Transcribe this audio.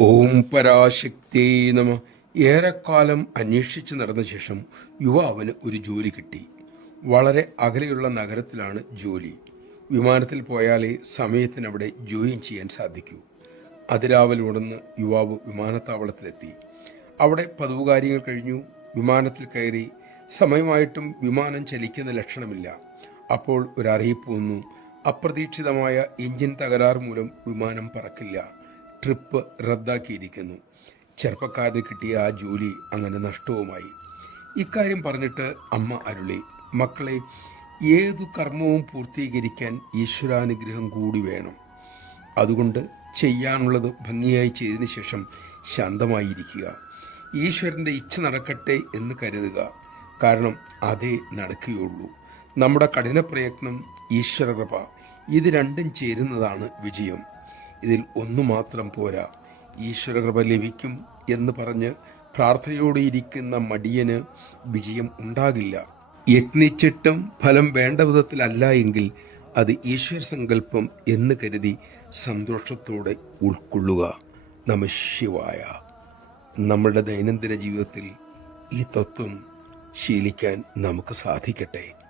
ഓം പരാശക്തിയേ നമ. ഏറെക്കാലം അന്വേഷിച്ച് നടന്ന ശേഷം യുവാവിന് ഒരു ജോലി കിട്ടി. വളരെ അകലെയുള്ള നഗരത്തിലാണ് ജോലി. വിമാനത്തിൽ പോയാലേ സമയത്തിന് അവിടെ ജോയിൻ ചെയ്യാൻ സാധിക്കൂ. അതിരാവിലെ ഉണർന്ന് യുവാവ് വിമാനത്താവളത്തിലെത്തി. അവിടെ പതിവ് കാര്യങ്ങൾ കഴിഞ്ഞു. വിമാനത്തിൽ കയറി. സമയമായിട്ടും വിമാനം ചലിക്കുന്ന ലക്ഷണമില്ല. അപ്പോൾ ഒരു അറിയിപ്പ് വന്നു. അപ്രതീക്ഷിതമായ എഞ്ചിൻ തകരാറ് മൂലം വിമാനം പറക്കില്ല. ട്രിപ്പ് റദ്ദാക്കിയിരിക്കുന്നു. ചെറുപ്പക്കാരന് കിട്ടിയ ആ ജോലി അങ്ങനെ നഷ്ടവുമായി. ഇക്കാര്യം പറഞ്ഞിട്ട് അമ്മ അരുളി, മക്കളെ, ഏതു കർമ്മവും പൂർത്തീകരിക്കാൻ ഈശ്വരാനുഗ്രഹം കൂടി വേണം. അതുകൊണ്ട് ചെയ്യാനുള്ളത് ഭംഗിയായി ചെയ്തതിനു ശേഷം ശാന്തമായിരിക്കുക. ഈശ്വരൻ്റെ ഇച്ഛ നടക്കട്ടെ എന്ന് കരുതുക. കാരണം അതേ നടക്കുകയുള്ളൂ. നമ്മുടെ കഠിന പ്രയത്നം, ഈശ്വരകൃപ, ഇത് രണ്ടും ചേരുന്നതാണ് വിജയം. ഇതിൽ ഒന്നു മാത്രം പോരാ. ഈശ്വരകൃപ ലഭിക്കും എന്ന് പറഞ്ഞ് പ്രാർത്ഥനയോടെ ഇരിക്കുന്ന മടിയന് വിജയം ഉണ്ടാകില്ല. യത്നിച്ചിട്ടും ഫലം വേണ്ട വിധത്തിലല്ല എങ്കിൽ അത് ഈശ്വര സങ്കല്പം എന്ന് കരുതി സന്തോഷത്തോടെ ഉൾക്കൊള്ളുക. നമഃ ശിവായ. നമ്മുടെ ദൈനംദിന ജീവിതത്തിൽ ഈ തത്വം ശീലിക്കാൻ നമുക്ക് സാധിക്കട്ടെ.